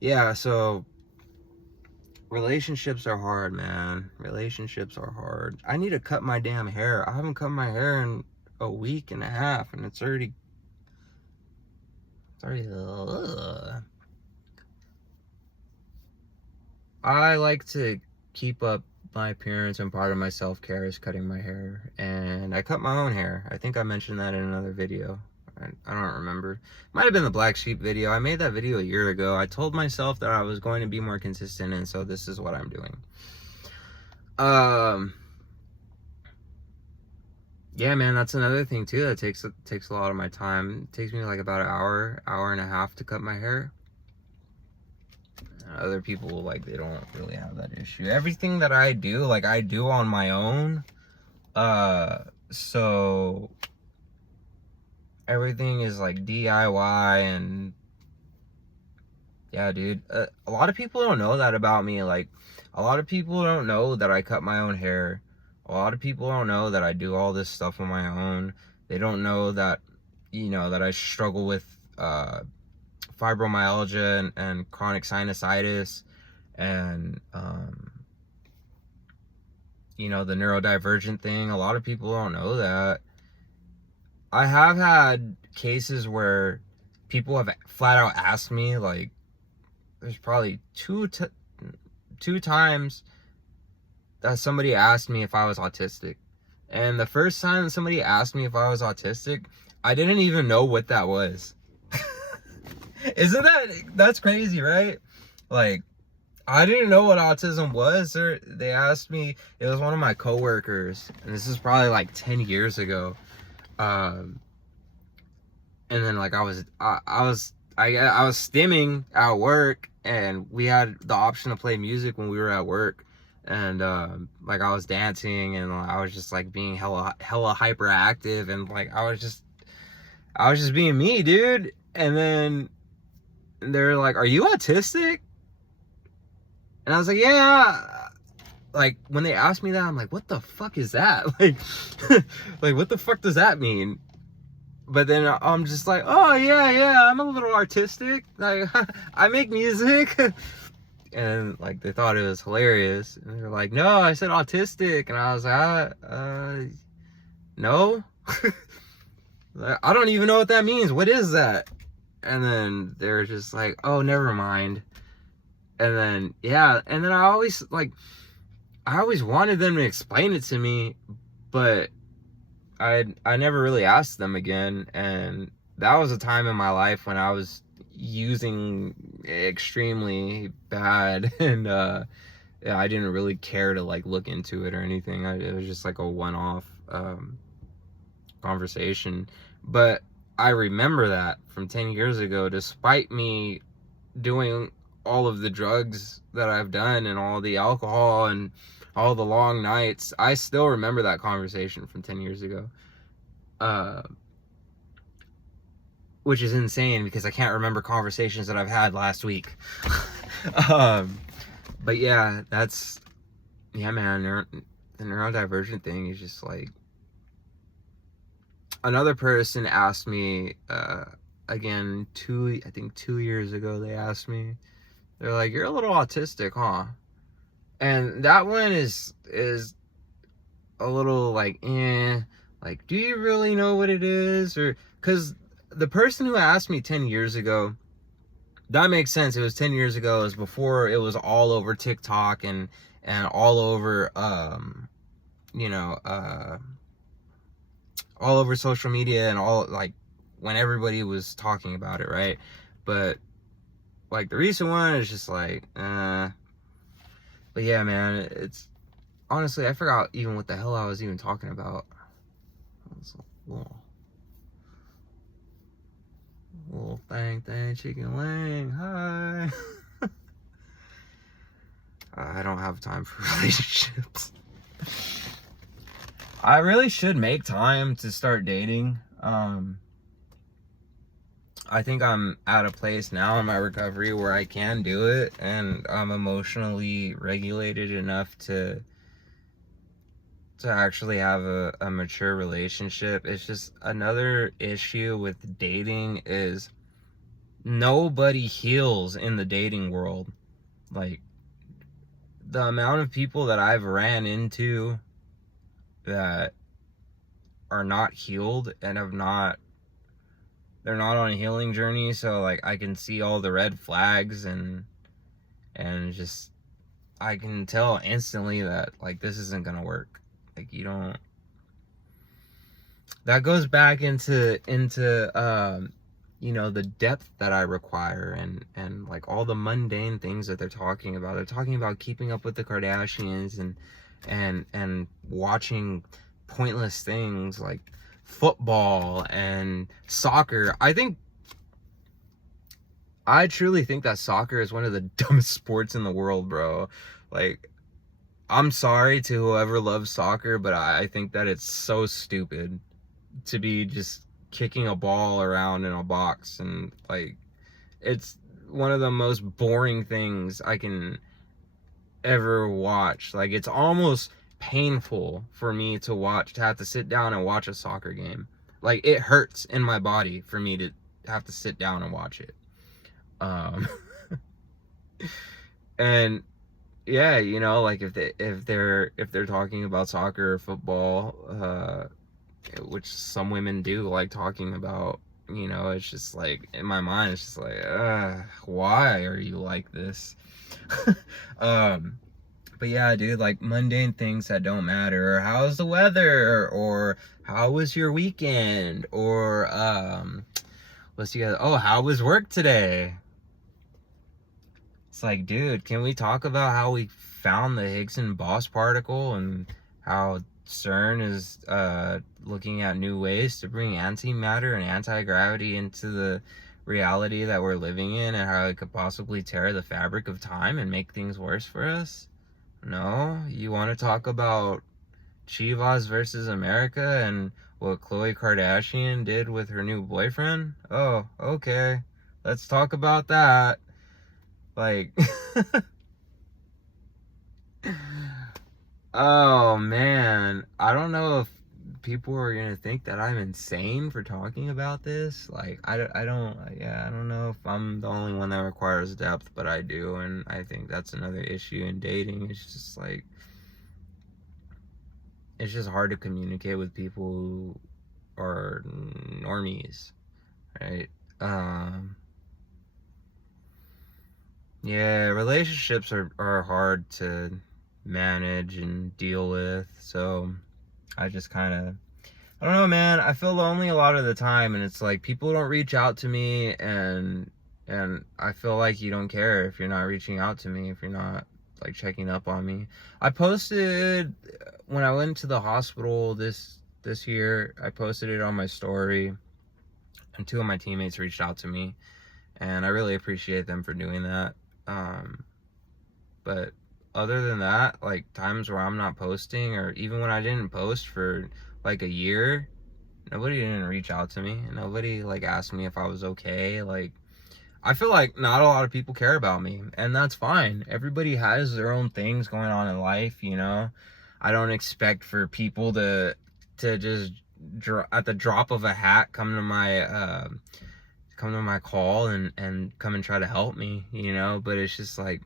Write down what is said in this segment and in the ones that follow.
Yeah, so relationships are hard, man. Relationships are hard. I need to cut my damn hair. I haven't cut my hair in a week and a half, and it's already. Ugh. I like to keep up my appearance, and part of my self-care is cutting my hair. And I cut my own hair. I think I mentioned that in another video. I don't remember. Might have been the Black Sheep video. I made that video a year ago. I told myself that I was going to be more consistent, and so this is what I'm doing. Yeah, man, that's another thing too that takes a lot of my time. It takes me like about an hour and a half to cut my hair. Other people, like, they don't really have that issue. Everything that I do, like, I do on my own. So everything is like DIY, and yeah, dude. A lot of people don't know that about me. Like, a lot of people don't know that I cut my own hair. A lot of people don't know that I do all this stuff on my own. They don't know that, that I struggle with fibromyalgia and chronic sinusitis, and the neurodivergent thing. A lot of people don't know that. I have had cases where people have flat out asked me, like, there's probably two times that somebody asked me if I was autistic. And the first time somebody asked me if I was autistic, I didn't even know what that was. That's crazy, right? Like, I didn't know what autism was. They asked me, it was one of my coworkers, and this is probably like 10 years ago. And then, like, I was stimming at work, and we had the option to play music when we were at work. And like, I was dancing, and I was just like being hella hyperactive, and like I was just being me, dude. And then they're like, "Are you autistic?" And I was like, "Yeah." Like, when they asked me that, I'm like, "What the fuck is that?" Like, like, what the fuck does that mean? But then I'm just like, "Oh yeah, I'm a little artistic. Like, I make music." And like, they thought it was hilarious, and they're like, "No, I said autistic." And I was like, no. I don't even know what that means. What is that? And then they're just like, "Oh, never mind." And then, yeah, and then I always wanted them to explain it to me, but I never really asked them again. And that was a time in my life when I was using extremely bad, and yeah, I didn't really care to like look into it or anything. It was just like a one-off conversation. But I remember that from 10 years ago, despite me doing all of the drugs that I've done and all the alcohol and all the long nights. I still remember that conversation from 10 years ago. Which is insane because I can't remember conversations that I've had last week. But yeah, man, the neurodivergent thing is just like, another person asked me, again, I think 2 years ago, they asked me, they're like, "You're a little autistic, huh?" And that one is a little like, like, do you really know what it is? Or, because the person who asked me 10 years ago, that makes sense. It was 10 years ago. It was before it was all over TikTok and all over, you know, all over social media, and all, like, when everybody was talking about it, right? But like, the recent one is just like, but yeah, man, it's honestly, I forgot even what the hell I was even talking about. It's a little thing, chicken wing, hi. I don't have time for relationships. I really should make time to start dating. I think I'm at a place now in my recovery where I can do it, and I'm emotionally regulated enough to actually have a mature relationship. It's just, another issue with dating is nobody heals in the dating world. Like, the amount of people that I've ran into that are not healed and they're not on a healing journey, so like I can see all the red flags and just I can tell instantly that like this isn't gonna work. Like, you don't, that goes back into you know, the depth that I require, and like all the mundane things that they're talking about. They're talking about keeping up with the Kardashians and watching pointless things like football and soccer. I truly think that soccer is one of the dumbest sports in the world, bro. Like, I'm sorry to whoever loves soccer, but I think that it's so stupid to be just kicking a ball around in a box, and like, it's one of the most boring things I can ever watch. Like, it's almost painful for me to have to sit down and watch a soccer game. Like, it hurts in my body for me to have to sit down and watch it. And yeah, you know, like if they're talking about soccer or football, which some women do like talking about, you know, it's just like, in my mind, it's just like, why are you like this? But yeah, dude, like mundane things that don't matter, or how's the weather, or how was your weekend, or how was work today? It's like, dude, can we talk about how we found the Higgs and Boss particle, and how CERN is looking at new ways to bring antimatter and anti-gravity into the reality that we're living in, and how it could possibly tear the fabric of time and make things worse for us? No? You want to talk about Chivas versus America and what Khloe Kardashian did with her new boyfriend? Oh, okay. Let's talk about that. Like, oh man, I don't know if people are gonna think that I'm insane for talking about this. Like, I don't know if I'm the only one that requires depth, but I do, and I think that's another issue in dating. It's just like, it's just hard to communicate with people who are normies, right? Yeah, relationships are hard to manage and deal with, so I just kind of, I don't know, man. I feel lonely a lot of the time, and it's like people don't reach out to me, and I feel like you don't care if you're not reaching out to me, if you're not like checking up on me. I posted when I went to the hospital this year, I posted it on my story, and 2 of my teammates reached out to me, and I really appreciate them for doing that. But other than that, like times where I'm not posting, or even when I didn't post for like a year, nobody didn't reach out to me. Nobody like asked me if I was okay. Like, I feel like not a lot of people care about me, and that's fine. Everybody has their own things going on in life, you know. I don't expect for people to just at the drop of a hat come to my call and come and try to help me, you know. But it's just like,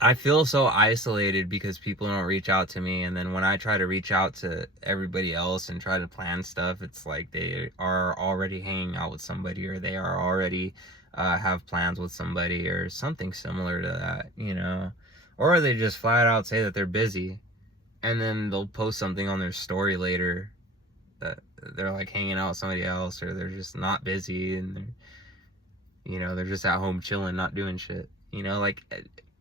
I feel so isolated because people don't reach out to me, and then when I try to reach out to everybody else and try to plan stuff, it's like they are already hanging out with somebody, or they are already have plans with somebody, or something similar to that, you know. Or they just flat out say that they're busy, and then they'll post something on their story later that they're like hanging out with somebody else, or they're just not busy, and they're, you know, they're just at home chilling, not doing shit, you know. Like,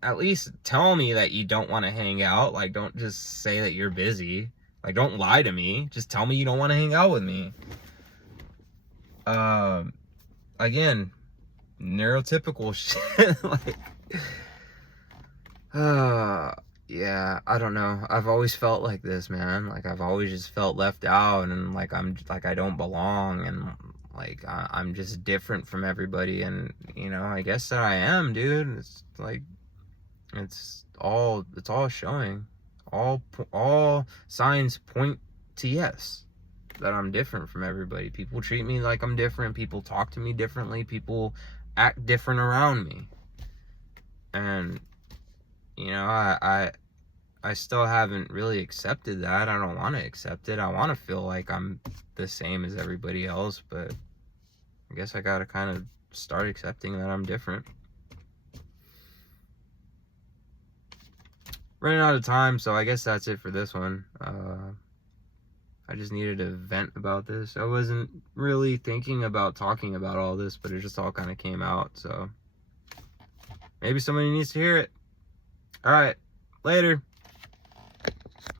at least tell me that you don't want to hang out. Like, don't just say that you're busy. Like, don't lie to me. Just tell me you don't want to hang out with me. Again, neurotypical shit. Like, yeah, I don't know. I've always felt like this, man. Like, I've always just felt left out, and like I don't belong, and like I'm just different from everybody, and you know, I guess that I am, dude. It's like, it's all showing. All signs point to yes. that I'm different from everybody. People treat me like I'm different. People talk to me differently. People act different around me. And, you know, I still haven't really accepted that. I don't want to accept it. I want to feel like I'm the same as everybody else, but I guess I gotta kind of start accepting that I'm different. Running out of time, so I guess that's it for this one. I just needed to vent about this. I wasn't really thinking about talking about all this, but it just all kind of came out, so maybe somebody needs to hear it. All right, later.